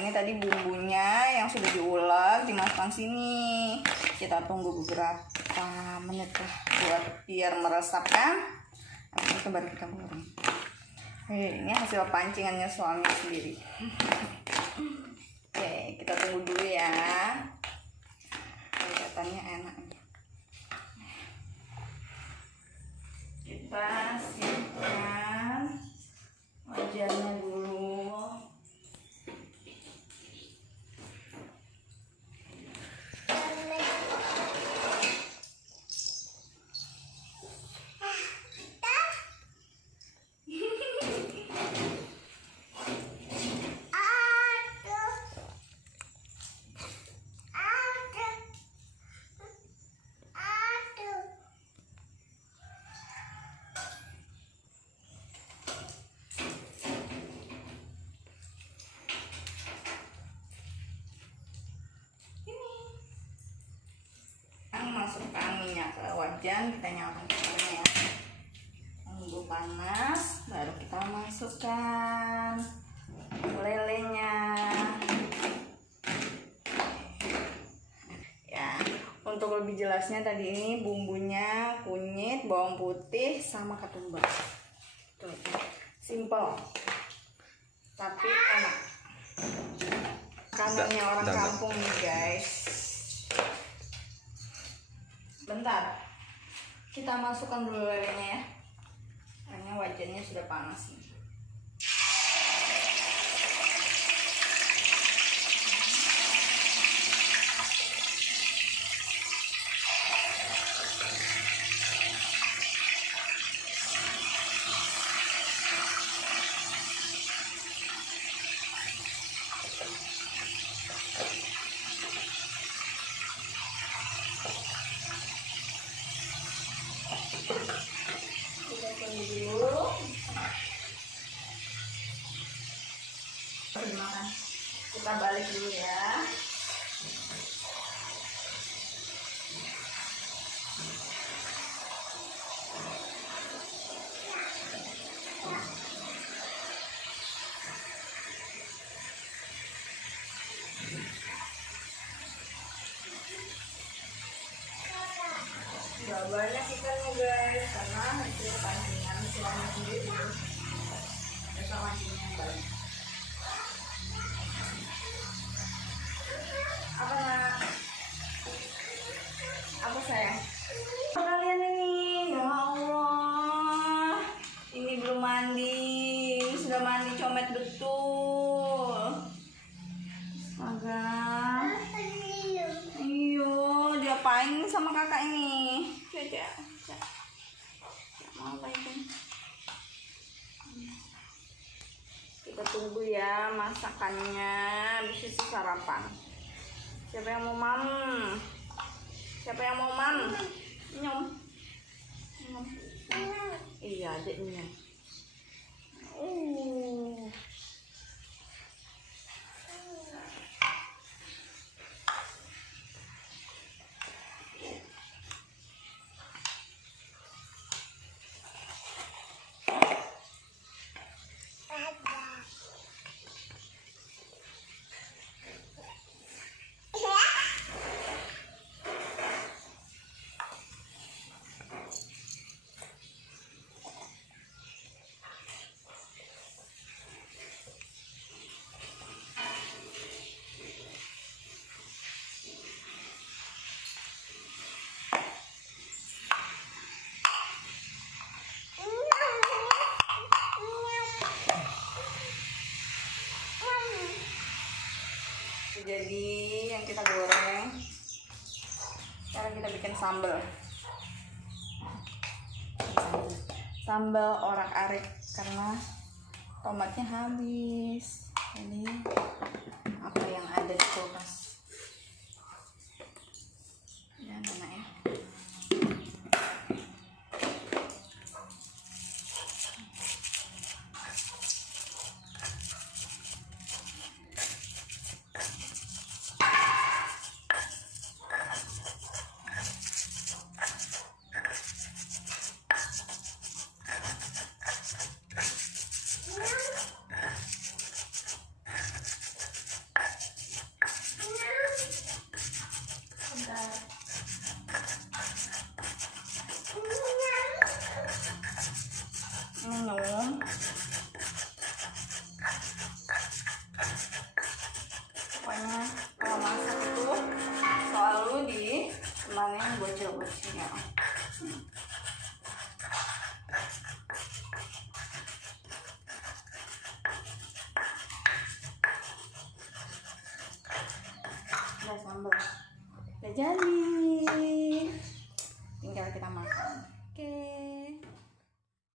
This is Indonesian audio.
ini tadi bumbunya yang sudah diulek dimasukkan sini. Kita tunggu beberapa menit lah buat biar meresap kan. Habis itu baru kita goreng. Ini hasil pancingannya suami sendiri. Oke, kita tunggu dulu ya. Kelihatannya enak. Kita siapkan wajannya dulu. Masukkan minyak ke wajan, kita nyalakan kompornya ya. Tunggu panas, baru kita masukkan lelenya. Ya, untuk lebih jelasnya tadi ini bumbunya kunyit, bawang putih, sama ketumbar. Tuh, simple tapi enak. Makanannya orang kampung nih guys. Bentar, kita masukkan dulu lelenya ya, karena wajannya sudah panas nih. Kita balik dulu ya. Gak banyak ikannya guys, karena hasil pancingan suami sendiri. Besok mancingnya yang banyak. Apa nak? Apa sayang? Kalian ini, ya Allah, ini belum mandi, ini sudah mandi comet betul. Astaga. Iyo, diapain sama kakak ini? Kita tunggu ya masakannya, bisa sarapan. Siapa yang mau mam? Siapa yang mau mam? Nyom. Iya, adiknya. Jadi yang kita goreng, sekarang kita bikin sambal orak-arik karena tomatnya habis. Ini apa yang ada di kulkas ya, mana ya? jadi.